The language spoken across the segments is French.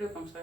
peu comme ça.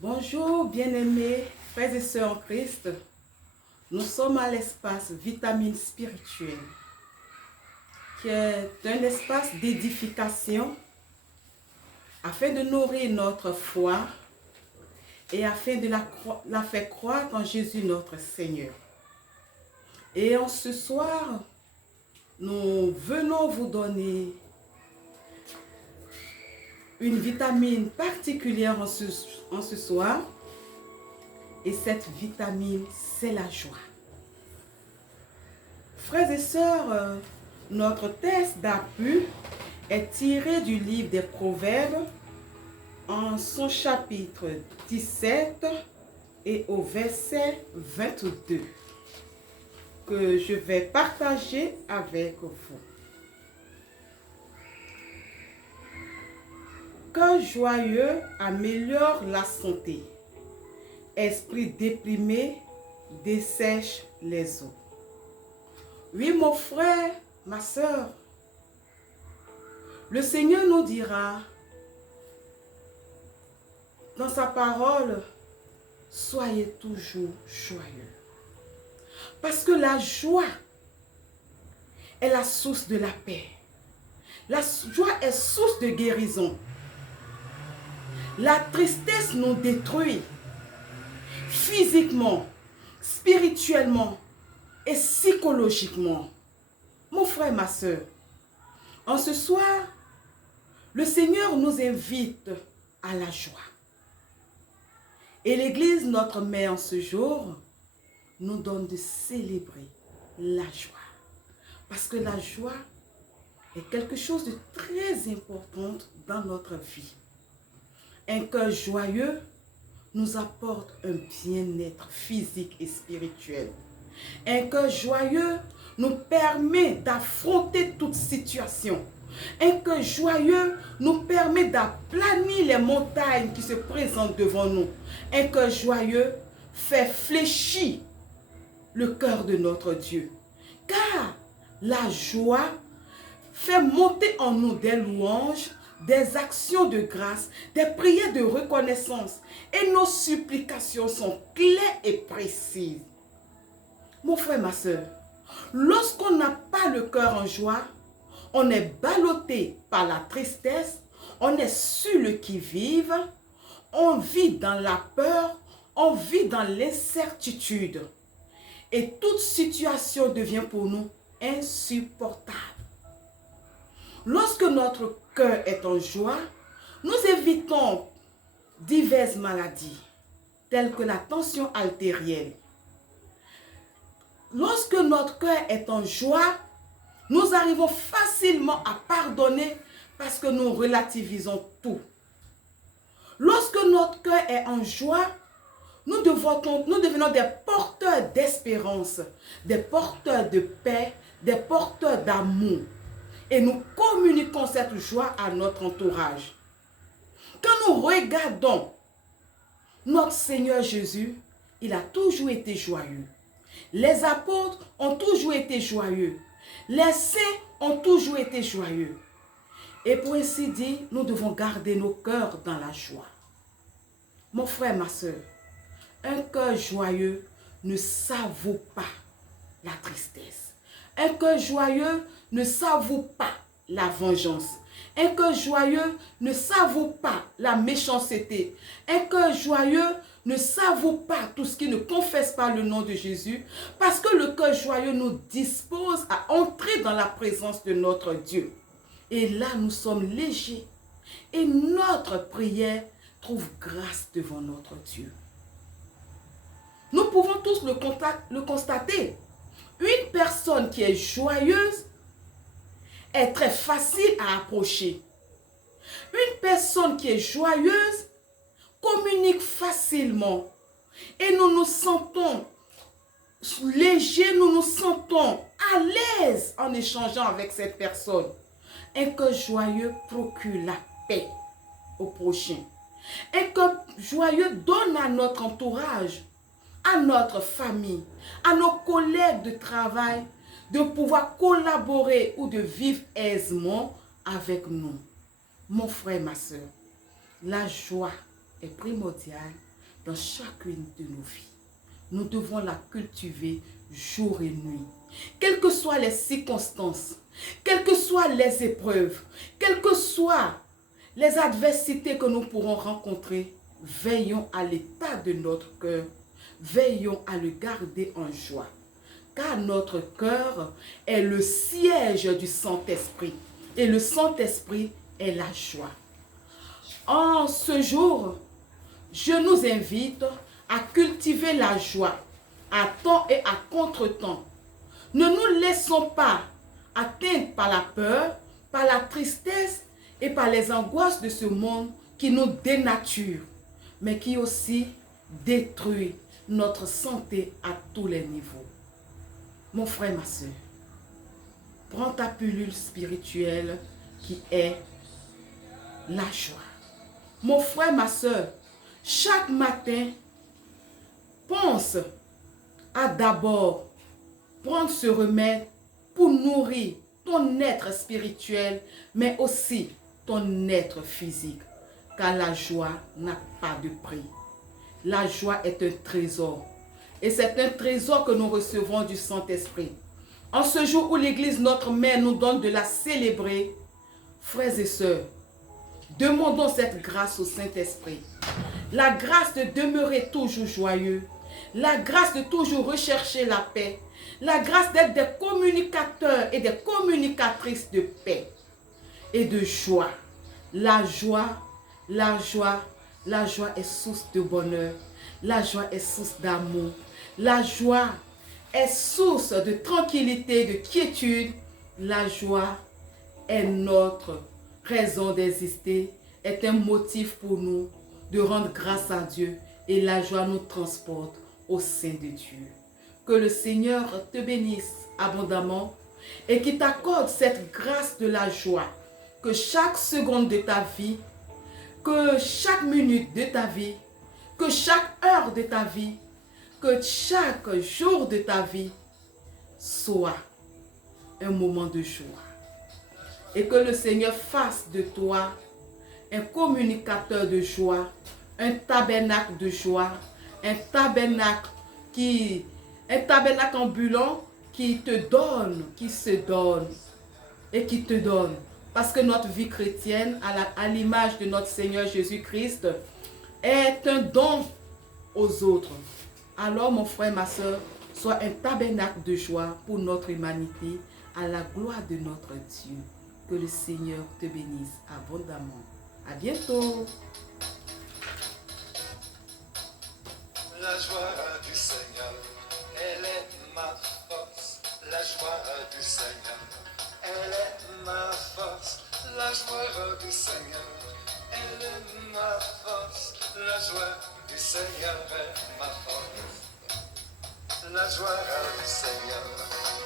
Bonjour bien-aimés frères et sœurs en Christ, nous sommes à l'espace Vitamine Spirituelle, qui est un espace d'édification afin de nourrir notre foi et afin de la faire croître en Jésus notre Seigneur. Et en ce soir, nous venons vous donner une vitamine particulière en ce soir. Et cette vitamine, c'est la joie. Frères et sœurs, notre texte d'appui est tiré du livre des Proverbes en son chapitre 17 et au verset 22 que je vais partager avec vous. Cœur joyeux améliore la santé. Esprit déprimé dessèche les eaux. Oui, mon frère, ma soeur, le Seigneur nous dira dans sa parole, soyez toujours joyeux. Parce que la joie est la source de la paix. La joie est source de guérison. La tristesse nous détruit physiquement, spirituellement et psychologiquement. Mon frère, ma soeur, en ce soir, le Seigneur nous invite à la joie. Et l'Église, notre mère en ce jour, nous donne de célébrer la joie. Parce que la joie est quelque chose de très important dans notre vie. Un cœur joyeux nous apporte un bien-être physique et spirituel. Un cœur joyeux nous permet d'affronter toute situation. Un cœur joyeux nous permet d'aplanir les montagnes qui se présentent devant nous. Un cœur joyeux fait fléchir le cœur de notre Dieu. Car la joie fait monter en nous des louanges, des actions de grâce, des prières de reconnaissance. Et nos supplications sont claires et précises. Mon frère, ma soeur, lorsqu'on n'a pas le cœur en joie, on est ballotté par la tristesse, on est sur le qui-vive, on vit dans la peur, on vit dans l'incertitude. Et toute situation devient pour nous insupportable. Lorsque notre cœur est en joie, nous évitons diverses maladies, telles que la tension artérielle. Lorsque notre cœur est en joie, Nous arrivons facilement à pardonner parce que nous relativisons tout. Lorsque notre cœur est en joie, nous devenons des porteurs d'espérance, des porteurs de paix, des porteurs d'amour. Et nous communiquons cette joie à notre entourage. Quand nous regardons notre Seigneur Jésus, il a toujours été joyeux. Les apôtres ont toujours été joyeux. Les saints ont toujours été joyeux. Et pour ainsi dire, nous devons garder nos cœurs dans la joie. Mon frère, ma soeur, un cœur joyeux ne savoure pas la tristesse. Un cœur joyeux ne savoure pas la vengeance. Un cœur joyeux ne savoure pas la méchanceté. Un cœur joyeux ne savoure pas tout ce qui ne confesse pas le nom de Jésus, parce que le cœur joyeux nous dispose à entrer dans la présence de notre Dieu. Et là, nous sommes légers. Et notre prière trouve grâce devant notre Dieu. Nous pouvons tous le constater. Une personne qui est joyeuse est très facile à approcher. Une personne qui est joyeuse communique facilement. Et nous nous sentons légers, nous nous sentons à l'aise en échangeant avec cette personne. Un cœur joyeux procure la paix au prochain. Un cœur joyeux donne à notre entourage, à notre famille, à nos collègues de travail, de pouvoir collaborer ou de vivre aisément avec nous. Mon frère, ma soeur, la joie est primordiale dans chacune de nos vies. Nous devons la cultiver jour et nuit. Quelles que soient les circonstances, quelles que soient les épreuves, quelles que soient les adversités que nous pourrons rencontrer, veillons à l'état de notre cœur. Veillons à le garder en joie. Car notre cœur est le siège du Saint-Esprit. Et le Saint-Esprit est la joie. En ce jour, je nous invite à cultiver la joie à temps et à contre-temps. Ne nous laissons pas atteindre par la peur, par la tristesse et par les angoisses de ce monde qui nous dénaturent, mais qui aussi détruit notre santé à tous les niveaux. Mon frère, ma soeur, prends ta pilule spirituelle qui est la joie. Mon frère, ma soeur, chaque matin, pense à d'abord prendre ce remède pour nourrir ton être spirituel, mais aussi ton être physique. Car la joie n'a pas de prix. La joie est un trésor. Et c'est un trésor que nous recevons du Saint-Esprit. En ce jour où l'Église, notre mère, nous donne de la célébrer, frères et sœurs, demandons cette grâce au Saint-Esprit. La grâce de demeurer toujours joyeux. La grâce de toujours rechercher la paix. La grâce d'être des communicateurs et des communicatrices de paix et de joie. La joie, la joie, la joie est source de bonheur. La joie est source d'amour. La joie est source de tranquillité, de quiétude. La joie est notre raison d'exister, est un motif pour nous de rendre grâce à Dieu. Et la joie nous transporte au sein de Dieu. Que le Seigneur te bénisse abondamment et qu'il t'accorde cette grâce de la joie. Que chaque seconde de ta vie, que chaque minute de ta vie, que chaque heure de ta vie, que chaque jour de ta vie soit un moment de joie. Et que le Seigneur fasse de toi un communicateur de joie, un tabernacle de joie, un tabernacle ambulant qui te donne, qui se donne et qui te donne. Parce que notre vie chrétienne, à l'image de notre Seigneur Jésus-Christ, est un don aux autres. Alors, mon frère, ma soeur, sois un tabernacle de joie pour notre humanité, à la gloire de notre Dieu. Que le Seigneur te bénisse abondamment. À bientôt. La joie du Seigneur, elle est ma force. La joie du Seigneur, du Seigneur, elle est ma force. La joie du Seigneur est ma force. La joie du Seigneur,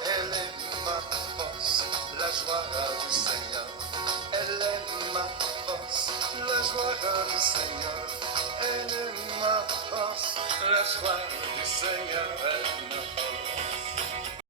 elle est ma force. La joie du Seigneur, elle est ma force. La joie du Seigneur, elle est ma force. La joie du Seigneur est